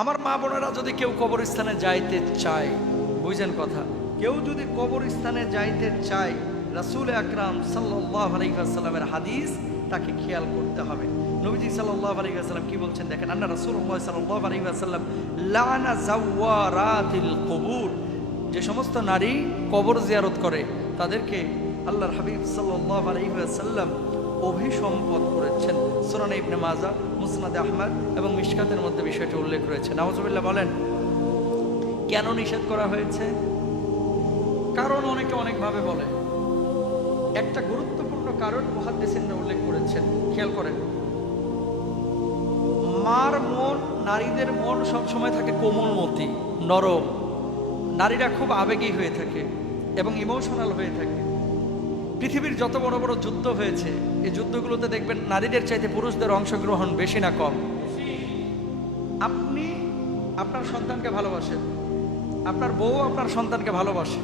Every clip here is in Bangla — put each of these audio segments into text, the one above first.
আমার মা বোনেরা যদি কেউ কবরস্থানে যাইতে চায়, বুঝেন কথা, কেউ যদি কবরস্থানে যাইতে চায়, রাসূল আকরাম সাল্লাহ আলাইসাল্লামের হাদিস তাকে খেয়াল করতে হবে। নবীজি সাল্লাহ আলাইসাল্লাম কি বলছেন? দেখেন, আন্না রাসূলুল্লাহ সাল্লাহ আলাইসাল্লাম লানা জাওয়ারাতিল কবুর, যে সমস্ত নারী কবর জিয়ারত করে, তাদেরকে আল্লাহর হাবিব সাল্লাহ আলাইসাল্লাম অভিসম্পদ করেছেন। সুরান ইবনে মাজা, মুসনাদে আহমদ এবং মিশকাতের মধ্যে বিষয়টি উল্লেখ রয়েছে। নওয়াজবিল্লাহ বলেন, কেন নিষেধ করা হয়েছে? কারণ অনেকে অনেকভাবে বলে। একটা গুরুত্বপূর্ণ কারণ মুহাদ্দিসিনরা উল্লেখ করেছেন। খেয়াল করেন, মার মন, নারীদের মন সবসময় থাকে কোমলমতি নরম। নারীরা খুব আবেগী হয়ে থাকে এবং ইমোশনাল হয়ে থাকে। পৃথিবীর যত বড় বড় যুদ্ধ হয়েছে, এই যুদ্ধগুলোতে দেখবেন নারীদের চাইতে পুরুষদের অংশগ্রহণ বেশি না কম। আপনি আপনার সন্তানকে ভালোবাসেন, আপনার বউ আপনার সন্তানকে ভালোবাসে।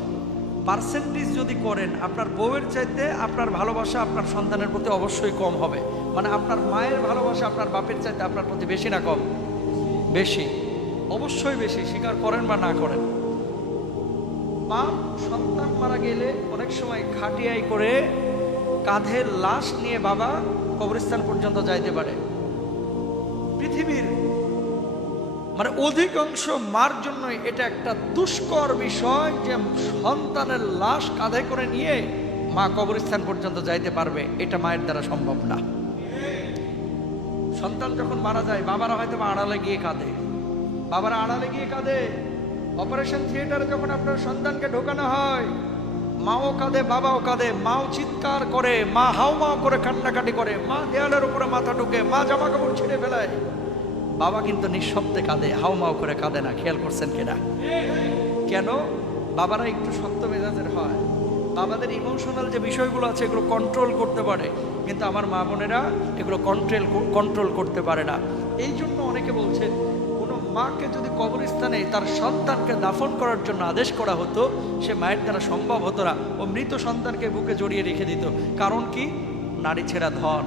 পার্সেন্টেজ যদি করেন, আপনার বউয়ের চাইতে আপনার ভালোবাসা আপনার সন্তানের প্রতি অবশ্যই কম হবে। মানে আপনার মায়ের ভালোবাসা আপনার বাপের চাইতে আপনার প্রতি বেশি না কম? বেশি। অবশ্যই বেশি, স্বীকার করেন বা না করেন। বাপ সন্তান মারা গেলে অনেক সময় খাটিয়াই করে কাঁধে লাশ নিয়ে বাবা কবরস্থান পর্যন্ত যাইতে পারে। পৃথিবীর মানে অধিকাংশ মার জন্য এটা একটা দুষ্কর বিষয় যে সন্তানের লাশ কাঁধে করে নিয়ে মা কবরস্থান পর্যন্ত যাইতে পারবে, এটা মায়ের দ্বারা সম্ভব না। সন্তান যখন মারা যায়, বাবারা হয়তো আড়ালে গিয়ে কাঁদে। বাবারা আড়ালে গিয়ে কাঁদে অপারেশন থিয়েটারে যখন আপনার সন্তানকে ঢোকানো হয়, মাও কাঁদে, বাবাও কাঁদে, মাও চিৎকার করে, মা হাও মাও করে কান্নাকাটি করে, মা দেয়ালের উপরে মাথা ঢুকে, মা জামা কাপড় ছিঁড়ে ফেলায়। বাবা কিন্তু নিঃশব্দে কাঁদে, হাও মাও করে কাঁদে না, খেয়াল করছেন কিনা? কেন? বাবারা একটু শক্ত মেজাজের হয়। বাবাদের ইমোশনাল যে বিষয়গুলো আছে, এগুলো কন্ট্রোল করতে পারে। কিন্তু আমার মা বোনেরা এগুলো কন্ট্রোল কন্ট্রোল করতে পারে না। এই জন্য অনেকে বলছেন মাকে যদি কবরস্থানে তার সন্তানকে দাফন করার জন্য আদেশ করা হতো, সে মায়ের দ্বারা সম্ভব হতো না ও মৃত সন্তানকে বুকে জড়িয়ে রেখে দিত। কারণ কি? নারী ছেঁড়া ধন।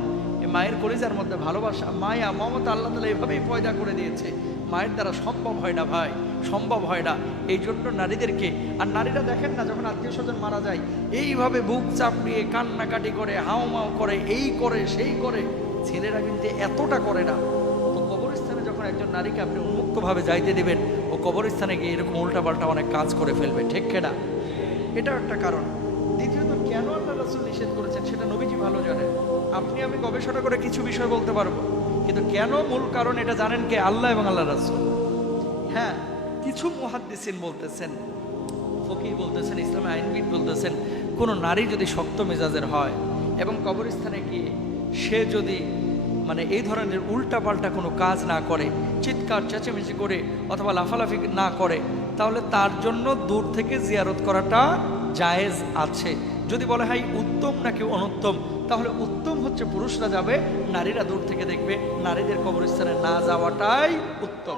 মায়ের কলিজার মধ্যে ভালোবাসা, মায়া, মমতা আল্লাহ তালা এভাবেই পয়দা করে দিয়েছে। মায়ের দ্বারা সম্ভব হয় না ভাই, সম্ভব হয় না। এই জন্য নারীদেরকে, আর নারীরা দেখেন না যখন আত্মীয় স্বজন মারা যায়, এইভাবে বুক চাপড়িয়ে, কান্নাকাটি করে হাও মাও করে, এই করে, সেই করে, ছেলেরা কিন্তু এতটা করে না। যখন একজন নারীকে আপনি উন্মুক্তভাবে যাইতে দেবেন, ও কবরস্থানে গিয়ে এরকম উল্টাপাল্টা অনেক কাজ করে ফেলবে, ঠিক কেনা? এটাও একটা কারণ। দ্বিতীয়ত, কেন আল্লাহ রাসুল নিষেধ করেছেন সেটা নবীজি ভালো জানেন। আপনি, আমি গবেষণা করে কিছু বিষয় বলতে পারব। কিন্তু কেন মূল কারণ এটা জানেন কে? আল্লাহ এবং আল্লাহ রাসুল। হ্যাঁ কিছু মুহাদ্দিসিন বলতেছেন ফকি বলতেছেন, ইসলামী আইনবিদ বলতেছেন, কোনো নারী যদি শক্ত মেজাজের হয় এবং কবরস্থানে গিয়ে সে যদি মানে এই ধরনের উল্টাপাল্টা কোনো কাজ না করে, চিৎকার, চেঁচেমেচি করে অথবা লাফালাফি না করে, তাহলে তার জন্য দূর থেকে জিয়ারত করাটা জায়েজ আছে। যদি বলে হয় উত্তম নাকি অনুত্তম? তাহলে উত্তম হচ্ছে পুরুষরা যাবে, নারীরা দূর থেকে দেখবে, নারীদের কবরস্থানে না যাওয়াটাই উত্তম।